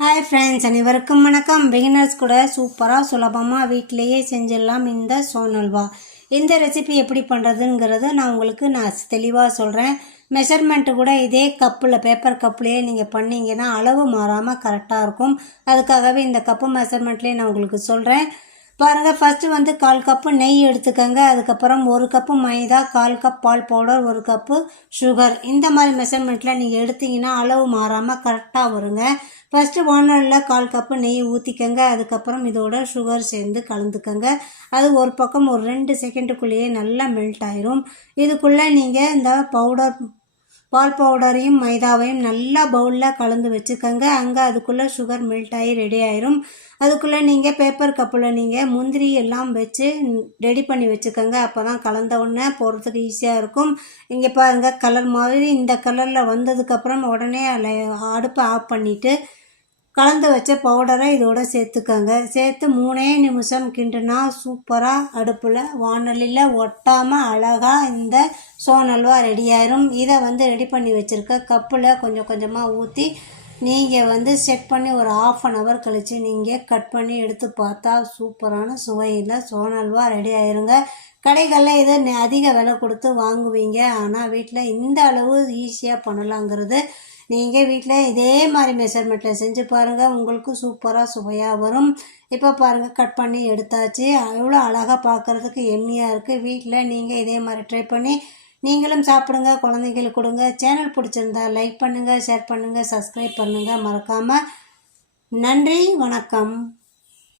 Hi friends, அனைவருக்கும் வணக்கம். Beginners கூட சூப்பராக சுலபமாக வீட்டிலையே செஞ்சிடலாம் இந்த சோன் அல்வா. இந்த ரெசிபி எப்படி பண்ணுறதுங்கிறத நான் தெளிவாக சொல்கிறேன். மெஷர்மெண்ட்டு கூட இதே கப்பில், பேப்பர் கப்லேயே நீங்கள் பண்ணிங்கன்னா அளவு மாறாமல் கரெக்டாக இருக்கும். அதுக்காகவே இந்த கப்பு மெஷர்மெண்ட்லேயே நான் உங்களுக்கு சொல்கிறேன். பாருங்கள், ஃபஸ்ட்டு 1/4 கப்பு நெய் எடுத்துக்கோங்க. அதுக்கப்புறம் 1 கப்பு மைதா, 1/4 கப் பால் பவுடர், 1 கப்பு சுகர். இந்த மாதிரி மெஷர்மெண்ட்டில் நீங்கள் எடுத்திங்கன்னா அளவு மாறாமல் கரெக்டாக வருங்க. ஃபஸ்ட்டு வானலில் 1/4 கப்பு நெய் ஊற்றிக்கங்க. அதுக்கப்புறம் இதோட சுகர் சேர்ந்து கலந்துக்கங்க. அது ஒரு பக்கம் ஒரு 2 செகண்டுக்குள்ளேயே நல்லா மெல்ட் ஆயிரும். இதுக்குள்ளே நீங்கள் இந்த பால் பவுடரையும் மைதாவையும் நல்லா பவுலில் கலந்து வச்சுக்கோங்க. அங்கே அதுக்குள்ளே சுகர் மெல்ட் ஆகி ரெடி ஆயிரும். அதுக்குள்ளே நீங்கள் பேப்பர் கப்பில் நீங்கள் முந்திரி எல்லாம் வச்சு ரெடி பண்ணி வச்சுக்கோங்க. அப்போ தான் கலந்த உடனே போடுறதுக்கு ஈஸியாக இருக்கும். இங்கே பாருங்கள், கலர் மாதிரி இந்த கலரில் வந்ததுக்கப்புறம் உடனே அடுப்பை ஆஃப் பண்ணிவிட்டு கலந்து வச்ச பவுடரை இதோட சேர்த்துக்கோங்க. சேர்த்து 3 நிமிஷம் கிண்டுனா சூப்பராக அடுப்பில் வானலியில் ஒட்டாமல் அழகாக இந்த சோன் அல்வா ரெடி ஆயிரும். இதை ரெடி பண்ணி வச்சுருக்க கப்பில் கொஞ்சம் கொஞ்சமாக ஊற்றி நீங்கள் செட் பண்ணி ஒரு 1/2 hour கழித்து நீங்கள் கட் பண்ணி எடுத்து பார்த்தா சூப்பரான சுவையில் சோன் அல்வா ரெடி ஆயிருங்க. கடைகளில் இதை அதிக விலை கொடுத்து வாங்குவீங்க. ஆனால் வீட்டில் இந்த அளவு ஈஸியாக பண்ணலாங்கிறது நீங்கள் வீட்டில் இதே மாதிரி மெஷர்மெண்ட்டில் செஞ்சு பாருங்கள். உங்களுக்கு சூப்பராக சுவையாக வரும். இப்போ பாருங்கள், கட் பண்ணி எடுத்தாச்சு. எவ்வளோ அழகாக பார்க்குறதுக்கு எம்மியாக இருக்குது. வீட்டில் நீங்கள் இதே மாதிரி ட்ரை பண்ணி நீங்களும் சாப்பிடுங்க, குழந்தைங்களுக்கு கொடுங்க. சேனல் பிடிச்சிருந்தா லைக் பண்ணுங்கள், ஷேர் பண்ணுங்கள், சப்ஸ்கிரைப் பண்ணுங்கள் மறக்காமல். நன்றி, வணக்கம்.